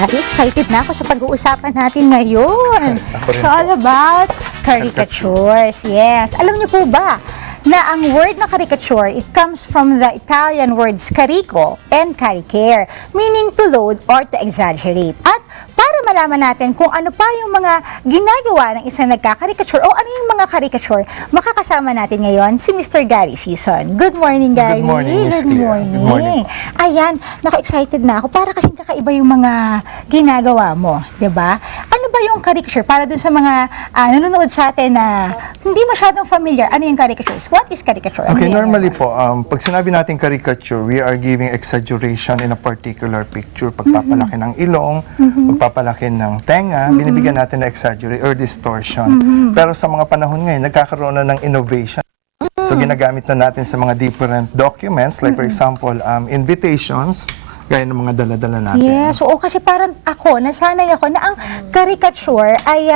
Gary, excited na ako sa pag-uusapan natin ngayon. It's all about caricatures. Yes. Alam niyo po ba na ang word na caricature, it comes from the Italian words carico and caricare, meaning to load or to exaggerate. At para malaman natin kung ano pa yung mga ginagawa ng isang nagka-caricature o ano yung mga caricature, makakasama natin ngayon si Mr. Gary Sison. Good morning, Gary. Good morning, Miss Clea. Good morning. Ayan, excited na ako. Para kasing kakaiba yung mga ginagawa mo, 'di ba? Ano ba yung caricature? Para dun sa mga nanonood sa atin na hindi masyadong familiar, ano yung caricatures? What is caricature? Ano Okay, yan? normally po, pag sinabi natin caricature, we are giving exaggeration in a particular picture. Pagpapalaki ng ilong, pagpapalaki ng tenga, binibigyan natin na exaggerate or distortion. Pero sa mga panahon ngayon, nagkakaroon na ng innovation. So ginagamit na natin sa mga different documents, like for example, invitations, gaya ng mga dala-dala natin. Yes, oo, kasi parang ako, nasanay ako na ang caricature ay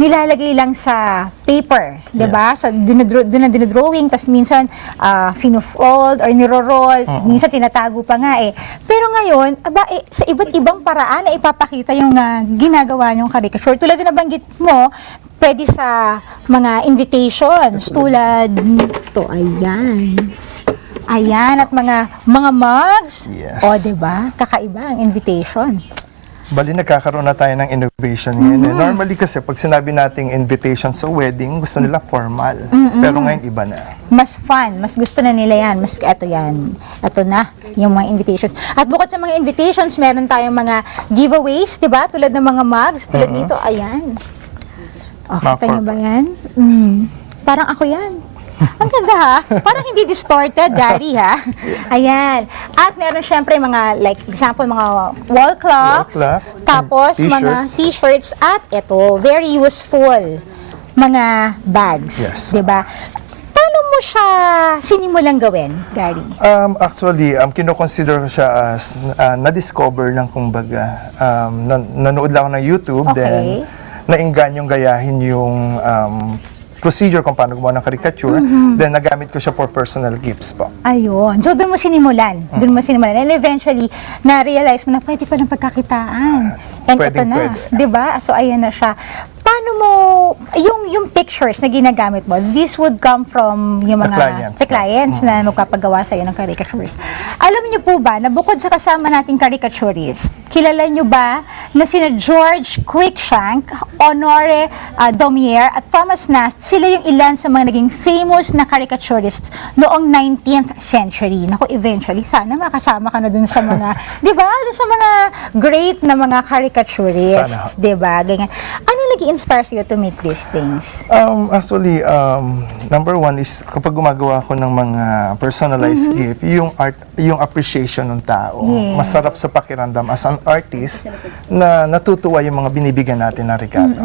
nilalagay lang sa paper, di ba? Sa dinodrawing, tas minsan fino-fold or niro-roll, minsan tinatago pa nga eh. Pero ngayon, sa iba't ibang paraan na ipapakita yung ginagawa yung caricature. Tulad na nabanggit mo, pwede sa mga invitations, tulad nito, ayan. Ayan, at mga mugs. Yes. O, diba? Kakaiba ang invitation. Bali, nagkakaroon na tayo ng innovation ngayon. Normally kasi, pag sinabi nating invitation sa wedding, gusto nila formal. Pero ngayon, iba na. Mas fun, mas gusto na nila yan. Mas, eto yan. Eto na, yung mga invitations. At bukod sa mga invitations, meron tayong mga giveaways, diba? Tulad ng mga mugs. Tulad nito, ayan. O, kita nyo ba yan? Parang ako yan. Ang ganda ha. Parang hindi distorted, Gary ha. Ayan. At meron syempre mga, like example, mga wall clocks. Tapos mga t-shirts. At ito, very useful, mga bags. Yes. Diba? Paano mo siya sinimulang gawin, Gary? Actually, kinoconsider ko siya as na-discover lang kumbaga. Nanood lang ako ng YouTube, then naingganyong gayahin yung procedure kung paano gumawa ng caricature, then nagamit ko siya for personal gifts po. Ayun. So, doon mo sinimulan. Doon mo sinimulan. And eventually, na-realize mo na pwede pa ng pagkakitaan. And ito na. Diba? So, ayan na siya. Paano mo, yung pictures na ginagamit mo, this would come from yung mga clients na magpapagawa sa'yo ng caricatures. Alam niyo po ba, na bukod sa kasama nating caricaturist, kilala niyo ba na sina George Cruikshank, Honore Daumier, at Thomas Nast, sila yung ilan sa mga naging famous na caricaturists noong 19th century. Naku, eventually, sana makasama ka na dun sa mga, di ba? Dun sa mga great na mga caricaturists, di ba? Ganyan. Ano nag-inspire you to make these things? Actually, number one is kapag gumagawa ko ng mga personalized gift, yung art, yung appreciation ng tao. Yes. Masarap sa pakiramdam as an artist na natutuwa yung mga binibigyan natin na regalo.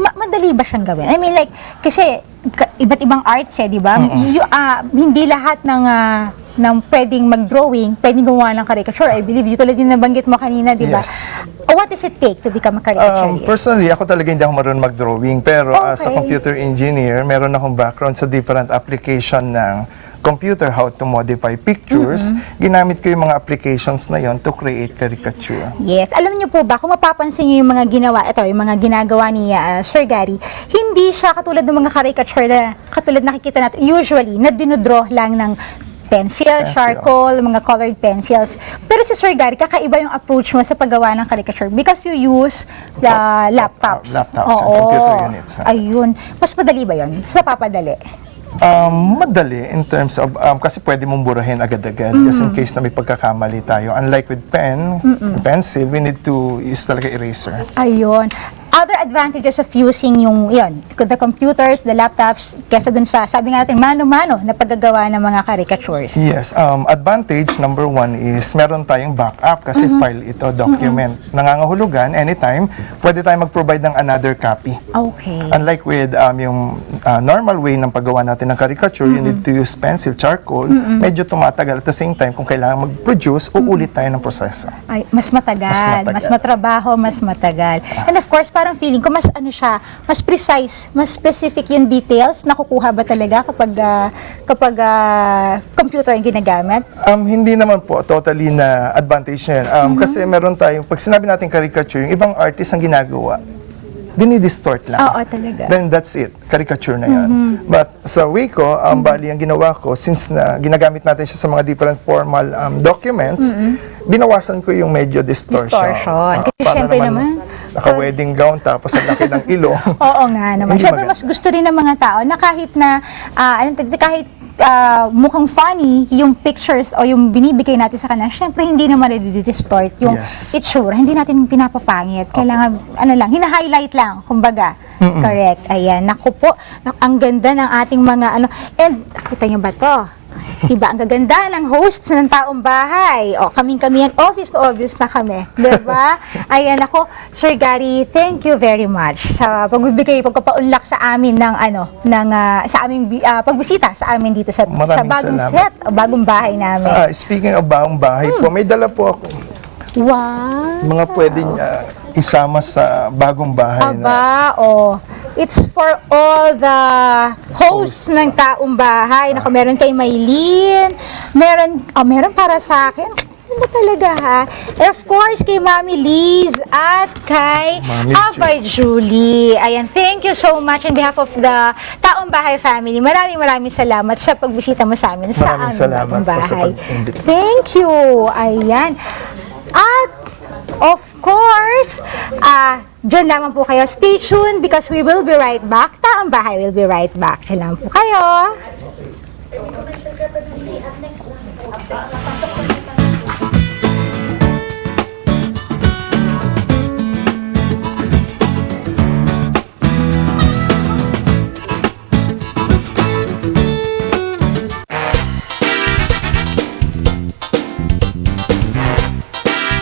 Madali ba siyang gawin? I mean, like, kasi iba't ibang arts di ba? Hindi lahat ng pwedeng mag-drawing, pwedeng gumawa ng caricature. I believe, yung tulad yung nabanggit mo kanina, di ba? Yes. What does it take to become a caricaturist? Personally, ako talaga hindi ako marunong mag-drawing. Pero as a computer engineer, meron akong background sa different application ng computer, how to modify pictures. Ginamit ko yung mga applications na yon to create caricature. Yes. Alam niyo po ba, kung mapapansin niyo yung mga ginawa, ito, yung mga ginagawa ni Sir Gary, hindi siya katulad ng mga caricature na katulad nakikita natin, usually, na dinodraw lang ng pencil, charcoal, mga colored pencils. Pero si Sir Gary, kakaiba yung approach mo sa paggawa ng caricature because you use the laptops. Laptops and computer units. Ayun. Mas madali ba yun? Sa papadali? Madali in terms of, kasi pwede mong burahin agad-agad just in case na may pagkakamali tayo. Unlike with pen, pencil, we need to use talaga eraser. Ayun. Other advantages of using the computers, the laptops, kesa dun sa, sabi nga natin, mano-mano na paggagawa ng mga caricatures. Yes. Advantage number one is meron tayong backup kasi file ito, document. Nangangahulugan, anytime, pwede tayong mag-provide ng another copy. Okay. Unlike with yung normal way ng paggawa natin ng caricature, you need to use pencil, charcoal, medyo tumatagal. At the same time, kung kailangan mag-produce, uulit tayo ng proseso. Ay, mas matagal. Mas matrabaho, mas matagal. And of course, para parang feeling ko mas ano siya, mas precise, mas specific yung details. Nakukuha ba talaga kapag computer yung ginagamit? Hindi naman po totally na advantage na yan. Kasi meron tayong, pag sinabi natin caricature, yung ibang artist ang ginagawa, dinidistort lang. Oo, talaga. Then that's it. Caricature na yan. But sa way ko, bali ang ginawa ko, since na ginagamit natin siya sa mga different formal documents, binawasan ko yung medyo distortion. Distortion. Kasi Para syempre naman, naka-wedding gown, tapos ang laki ng ilong. Oo nga naman. Hindi Siyempre, maganda. mas gusto rin ng mga tao na kahit mukhang funny yung pictures o yung binibigay natin sa kanila, syempre hindi naman i-distort yung Yes. itsura. Hindi natin pinapapangit. Kailangan, hina-highlight lang, kumbaga. Correct. Ayan. Naku po, ang ganda ng ating mga And, nakita niyo ba to? Diba, ang gaganda ng hosts ng taong bahay. O, kaming-kami yan, obvious to obvious na kami. Diba? Ayan ako, Sir Gary, thank you very much sa pagpapaunlak sa amin sa aming pagbisita sa amin dito sa Maraming bagong salamat. set, o bagong bahay namin. Speaking of bagong bahay po, may dala po ako. Wow! Mga pwedeng isama sa bagong bahay. Aba, it's for all the hosts ng taong bahay. Naku, meron kay Maylene, meron para sa akin. Ano talaga ha? And of course, kay Mami Liz at kay Mami Abay Julie. Ayan, thank you so much on behalf of the taong bahay family. Maraming salamat sa pagbisita mo sa amin sa Maraming aming salamat bagong po sa bahay. pag-invite. Thank you. Ayan. At of course, dyan lamang po kayo. Stay tuned because we will be right back. Taong bahay will be right back. Dyan lang po kayo.